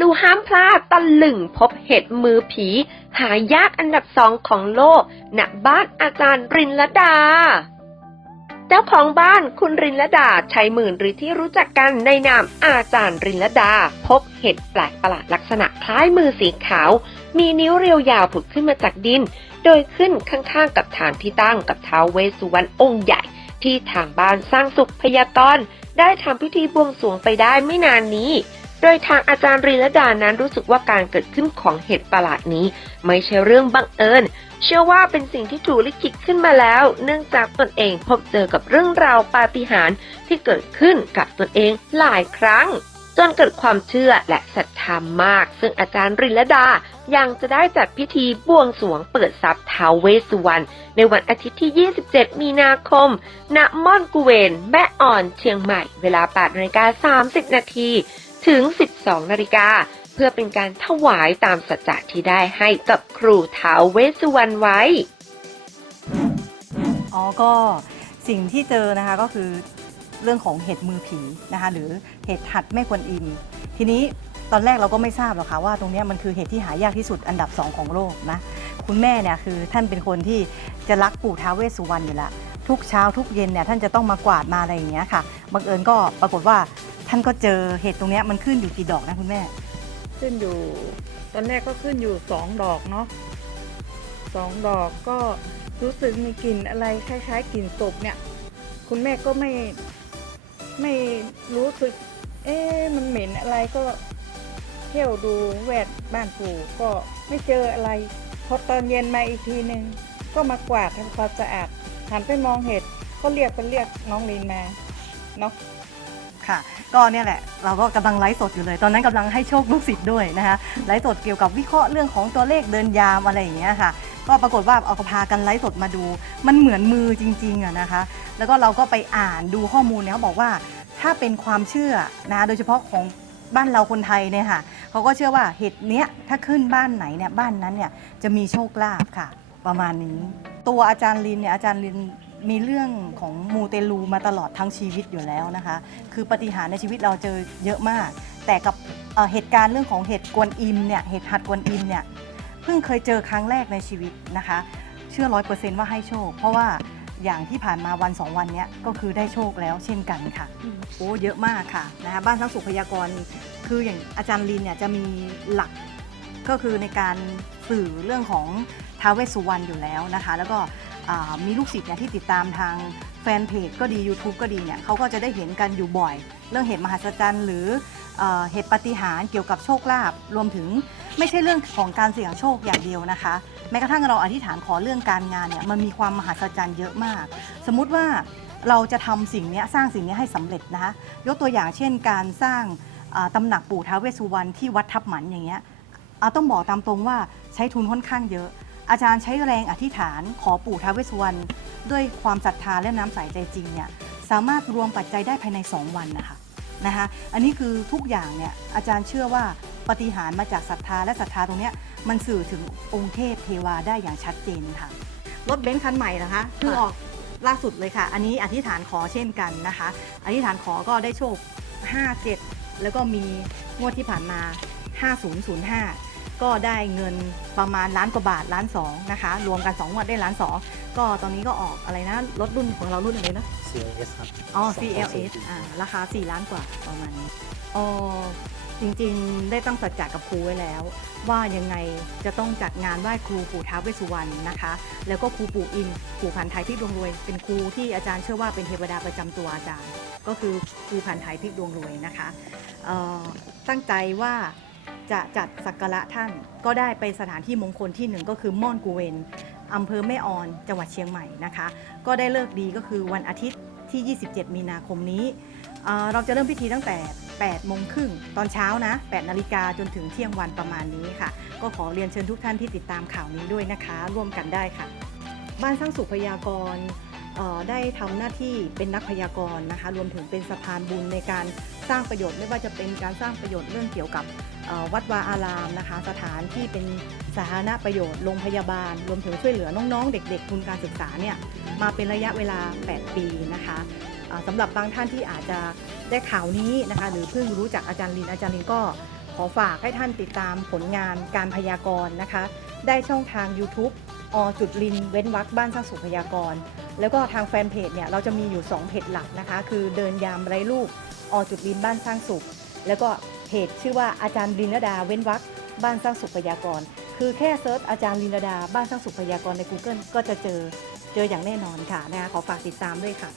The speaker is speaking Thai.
ลูห้ามพลาดตะลึงพบเห็ดมือผี หายากอันดับสองของโลกณบ้านอาจารย์รินละดา เจ้าของบ้านคุณรินละดาชัยหมื่นหรือที่รู้จักกันในนามอาจารย์รินละดา พบเห็ดแปลกประหลาดลักษณะคล้ายมือสีขาว มีนิ้วเรียวยาวผุดขึ้นมาจากดิน โดยขึ้นข้างๆกับฐานที่ตั้งกับเท้าเวสุวรรณองค์ใหญ่ที่ทางบ้านสร้างสุขพยากรณ์ได้ทำพิธีบวงสรวงไปได้ไม่นานนี้ ดยทางอาจารย์รีละดานั้นรู้สึกว่าการเกิดขึ้นของเห็ดประหลาดนี้ ไม่ใช่เรื่องบังเอิญ เชื่อว่าเป็นสิ่งที่ถูกลิขิตขึ้นมาแล้ว เนื่องจากตนเองพบเจอกับเรื่องราวปาฏิหาริย์ที่เกิดขึ้นกับตนเองหลายครั้งจนเกิดความเชื่อและศรัทธามาก ซึ่งอาจารย์รินลดายังจะได้จัดพิธีบวงสรวงเปิดทรัพย์ท้าวเวสสุวรรณในวันอาทิตย์ที่ 27 มีนาคม ณ ม่อนกุเวน แม่อ่อน เชียงใหม่ เวลา8นาฬิกา30 นาที ถึง 12 นาฬิกา เพื่อเป็นการถวายตามสัจจะที่ได้ให้กับครูท้าวเวสสุวรรณไว้ อ๋อ ก็สิ่งที่เจอนะคะก็คือเรื่องของเห็ดมือผีนะคะหรือเห็ดหัดแม่กวนอิม ทีนี้ตอนแรกเราก็ไม่ทราบหรอกค่ะว่าตรงนี้มันคือเห็ดที่หายากที่สุดอันดับสองของโลกนะคุณแม่เนี่ยคือท่านเป็นคนที่จะรักปู่ท้าวเวสสุวรรณอยู่ล้วทุกเช้าทุกเย็นเนี่ยท่านจะต้องมากวาดมาอะไรอย่างเงี้ยค่ะบังเอิญก็ปรากฏว่า ท่านก็เจอเห็ดตรงเนี้ยมันขึ้นอยู่กี่ดอกนะคุณแม่ ขึ้นอยู่ ตอนแรกก็ขึ้นอยู่สองดอกเนาะสองดอกก็รู้สึกมีกลิ่นอะไรคล้าย ๆกลิ่นศพเนี่ย คุณแม่ก็ไม่ไม่รู้สึก เอ๊ะมันเหม็นอะไรก็เที่ยวดูแวดบ้านปู่ก็ไม่เจออะไร พอตอนเย็นมาอีกทีหนึ่งก็มากวาดทำความสะอาดหันไปมองเห็ดก็เรียกไปเรียกน้องลินมาเนาะ ค่ะ ก็เนี่ยแหละเราก็กำลังไลฟ์สดอยู่เลย ตอนนั้นกำลังให้โชคลูกศิษย์ด้วยนะคะไลฟ์สดเกี่ยวกับวิเคราะห์เรื่องของตัวเลขเดินยามอะไรอย่างเงี้ยค่ะ ก็ปรากฏว่าเอาพากันไลฟ์สดมาดู มันเหมือนมือจริงๆอะนะคะ แล้วก็เราก็ไปอ่านดูข้อมูลเนี่ยเขาบอกว่าถ้าเป็นความเชื่อนะโดยเฉพาะของบ้านเราคนไทยเนี่ยค่ะเขาก็เชื่อว่าเห็ดเนี้ยถ้าขึ้นบ้านไหนเนี่ยบ้านนั้นเนี่ยจะมีโชคลาภค่ะ ประมาณนี้ ตัวอาจารย์ลินเนี่ยอาจารย์ลิน มีเรื่องของมูเตลูมาตลอดทั้งชีวิตอยู่แล้วนะคะ คือปาฏิหารย์ในชีวิตเราเจอเยอะมาก แต่กับเอ่อเหตุการณ์เรื่องของเห็ดกวนอิมเนี่ยเห็ดหัดกวนอิมเนี่ยเพิ่งเคยเจอครั้งแรกในชีวิตนะคะ เชื่อร้อยเปอร์เซนต์ว่าให้โชค เพราะว่าอย่างที่ผ่านมาวันสองวันเนี้ยก็คือได้โชคแล้วเช่นกันค่ะโอ้เยอะมากค่ะนะคะบ้านทั้งสุขพยากรณ์คืออย่างอาจารย์ลินเนี่ยจะมีหลักก็คือในการสื่อเรื่องของท้าวเวสสุวรรณอยู่แล้วนะคะ แล้วก็อ่า มีลูกศิษย์เนี่ยที่ติดตามทางแฟนเพจก็ดี YouTube ก็ดีเนี่ยเขาก็จะได้เห็นกันอยู่บ่อย เรื่องเหตุมหัศจรรย์ หรือเอ่อเหตุปฏิหารเกี่ยวกับโชคลาภรวมถึงไม่ใช่เรื่องของการเสี่ยงโชคอย่างเดียวนะคะ แม้กระทั่งเราอธิษฐานขอเรื่องการงานเนี่ยมันมีความมหัศจรรย์เยอะมาก สมมุติว่าเราจะทำสิ่งนี้สร้างสิ่งนี้ให้สำเร็จนะคะยกตัวอย่างเช่น การสร้างอ่าตำหนักปู่ท้าวเวสสุวรรณที่วัดทับหมันอย่างเงี้ยเอาต้องบอกตามตรงว่าใช้ทุนค่อนข้างเยอะ อาจารย์ใช้แรงอธิษฐานขอปู่ท้าวเวสสุวรรณด้วยความศรัทธาและน้ำใสใจจริงเนี่ยสามารถรวมปัจจัยได้ภายใน 2 วันนะคะนะคะ อันนี้คือทุกอย่างเนี่ยอาจารย์เชื่อว่าปาฏิหารย์มาจากศรัทธาและศรัทธาตรงเนี้ยมันสื่อถึงองค์เทพเทวาได้อย่างชัดเจนค่ะ รถเบนซ์คันใหม่นะคะเพิ่งออกล่าสุดเลยค่ะ อันนี้อธิษฐานขอเช่นกันนะคะ อธิษฐานขอก็ได้โชค 57 แล้วก็มีงวดที่ผ่านมา 5005 ก็ได้เงินประมาณล้านกว่าบาทล้านสองนะคะรวมกัน2งวดได้ล้านสองก็ตอนนี้ก็ออกอะไรนะรถรุ่นของเรารุ่นอะไรนะ CLS ครับอ๋อสอง CLS อ่าราคา 4 ล้านกว่าประมาณนี้อ๋อจริงๆ ได้ตั้งสัจจะกับครูไว้แล้ว ว่ายังไงจะต้องจัดงานไหว้ครูปู่ท้าวเวสสุวรรณนะคะ แล้วก็ครูปู่อินปู่พันธ์ไทยพิกดวงรวย เป็นครูที่อาจารย์เชื่อว่าเป็นเทวดาประจำตัวอาจารย์ ก็คือครูพันธ์ไทยพิกดวงรวยนะคะเอ่อตั้งใจว่า จะจัดสักการะท่าน ก็ได้ไปสถานที่มงคลที่หนึ่งก็คือม่อนกูเวนอำเภอแม่ออนจังหวัดเชียงใหม่นะคะ ก็ได้เลิกดีก็คือวันอาทิตย์ที่ 27 มีนาคมนี้เเราจะเริ่มพิธีตั้งแต่ 8 โมงครึ่งตอนเช้านะ 8 นาฬิกาจนถึงเที่ยงวันประมาณนี้ค่ะ ก็ขอเรียนเชิญทุกท่านที่ติดตามข่าวนี้ด้วยนะคะ ร่วมกันได้ค่ะ บ้านสร้างสุขพยากรณ์ ได้ทำหน้าที่เป็นนักพยากรณ์นะคะ รวมถึงเป็นสะพานบุญในการสร้างประโยชน์ไม่ว่าจะเป็นการสร้างประโยชน์เรื่องเกี่ยวกับวัดวาอารามนะคะ สถานที่เป็นสาธารณประโยชน์โรงพยาบาล รวมถึงช่วยเหลือน้องๆ เด็กๆทุนการศึกษาเนี่ยมาเป็นระยะเวลา 8 ปีนะคะอ่าสำหรับบางท่านที่อาจจะได้ข่าวนี้นะคะ หรือเพิ่งรู้จักอาจารย์ลินอาจารย์ลินก็ขอฝากให้ท่านติดตามผลงานการพยากรณ์นะคะ ได้ช่องทาง YouTube อจุดลินเว้นวักบ้านสร้างสุขพยากรณ์ แล้วก็ทางแฟนเพจเนี่ยเราจะมีอยู่ 2 เพจหลักนะคะ คือเดินยามไร้ลูกอจุดลินบ้านสร้างสุข แล้วก็เพจชื่อว่าอาจารย์ลินดาเว้นวักบ้านสร้างสุขพยากรณ์คือแค่เซิร์ชอาจารย์ลินดาบ้านสร้างสุขพยากรณ์ใน Google ก็จะเจอเจออย่างแน่นอนค่ะนะคะขอฝากติดตามด้วยค่ะ